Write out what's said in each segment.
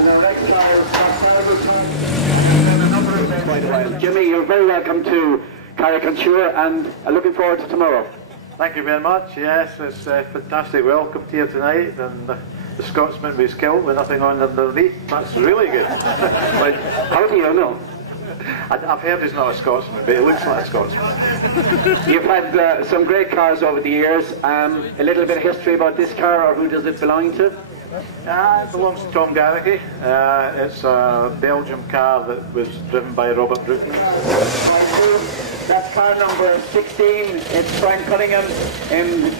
Quite a while. Jimmy, you're very welcome to Carrick-on-Suir, and looking forward to tomorrow. Thank you very much. Yes, it's a fantastic welcome here tonight, and the Scotsman was killed with nothing on underneath. That's really good. But how do you know? I've heard he's not a Scotsman, but he looks like a Scotsman. You've had some great cars over the years. A little bit of history about this car, or who does it belong to? It belongs to Tom Garricky. It's a Belgium car that was driven by Robert Bruton. That's car number 16. It's Frank Cunningham in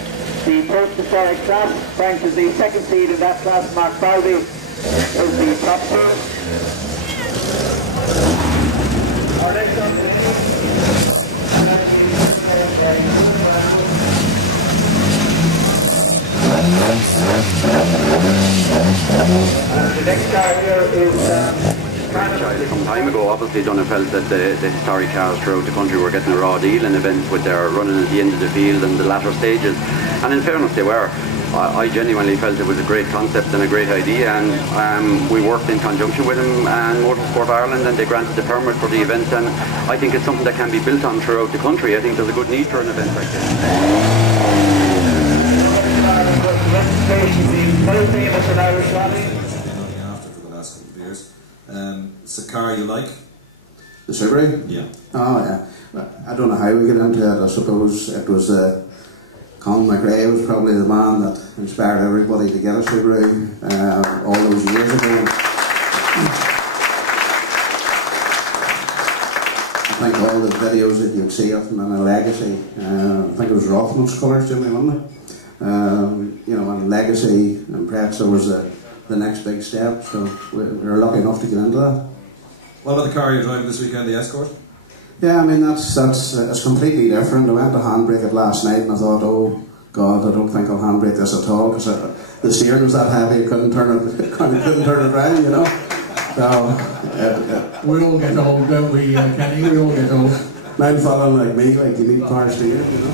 the post-historic class. Frank is the second seed in that class. Mark Falvey is the top seed. Our next one the next car here is some time ago, obviously Donagh felt that the historic cars throughout the country were getting a raw deal in events with their running at the end of the field and the latter stages, and in fairness they were. I genuinely felt it was a great concept and a great idea, and we worked in conjunction with them and Motorsport Ireland, and they granted the permit for the event, and I think it's something that can be built on throughout the country. I think there's a good need for an event like this. It's a car you like? The Subaru? Yeah. Oh yeah. I don't know how we get into it. I suppose it was Colin McRae was probably the man that inspired everybody to get a Subaru all those years ago. I think all the videos that you'd see of them in a Legacy, I think it was Rothman's colours, Jimmy, wasn't it? You know, and Legacy and Pretzel was the next big step, so we were lucky enough to get into that. What about the car you're driving this weekend, the Escort? Yeah, I mean it's completely different. I went to handbrake it last night and I thought, oh God, I don't think I'll handbrake this at all, because the steering was that heavy, I couldn't turn it around, you know. So we all get old, don't we, Kenny? We all get old. Now following like me, like you need power steering, you know.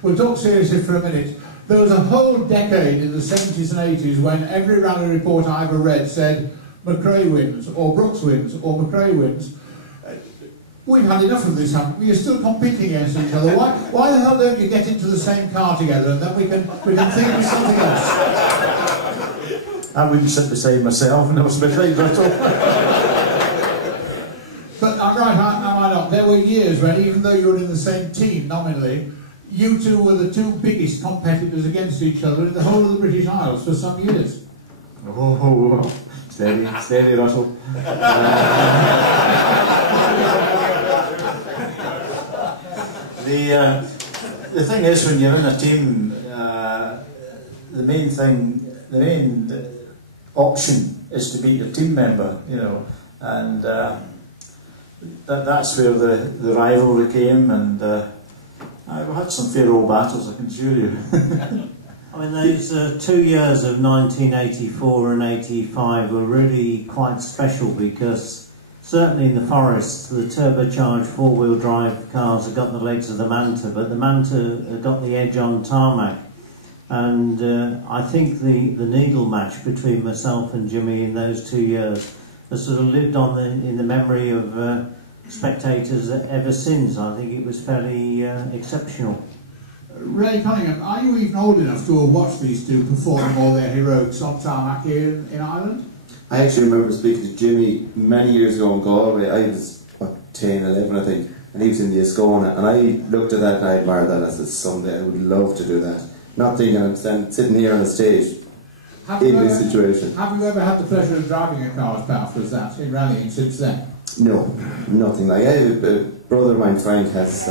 We'll talk seriously for a minute. There was a whole decade in the 70s and 80s when every rally report I ever read said McRae wins, or Brooks wins, or McRae wins. We've had enough of this happening. You're still competing against each other. Why the hell don't you get into the same car together, and then we can think of something else? I wouldn't sit beside myself, no, beside Russell. But I'm right, am I not? There were years when, even though you were in the same team nominally, you two were the two biggest competitors against each other in the whole of the British Isles for some years. Oh, steady, Russell. The thing is, when you're in a team, the main option is to beat your team member, you know, and that's where the rivalry came, and I've had some fair old battles, I can assure you. I mean, those 2 years of 1984 and 85 were really quite special, because certainly in the forests, the turbocharged four-wheel drive cars had got the legs of the Manta, but the Manta had got the edge on tarmac. And I think the needle match between myself and Jimmy in those 2 years has sort of lived on in the memory of spectators ever since. I think it was fairly exceptional. Ray Cunningham, are you even old enough to have watched these two perform all their heroics on tarmac here in Ireland? I actually remember speaking to Jimmy many years ago in Galway. I was, 10, 11 I think, and he was in the Ascona, and I looked at that and I admired that, and I said, someday I would love to do that. Not thinking I'm sitting here on the stage in this situation. Have you ever had the pleasure of driving a car as powerful as that in rallying since then? No, nothing like that. A brother of mine, Frank, has...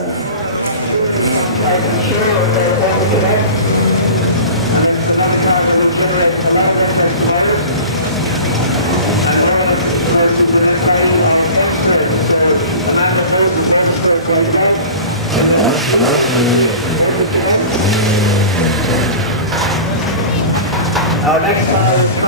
Our next car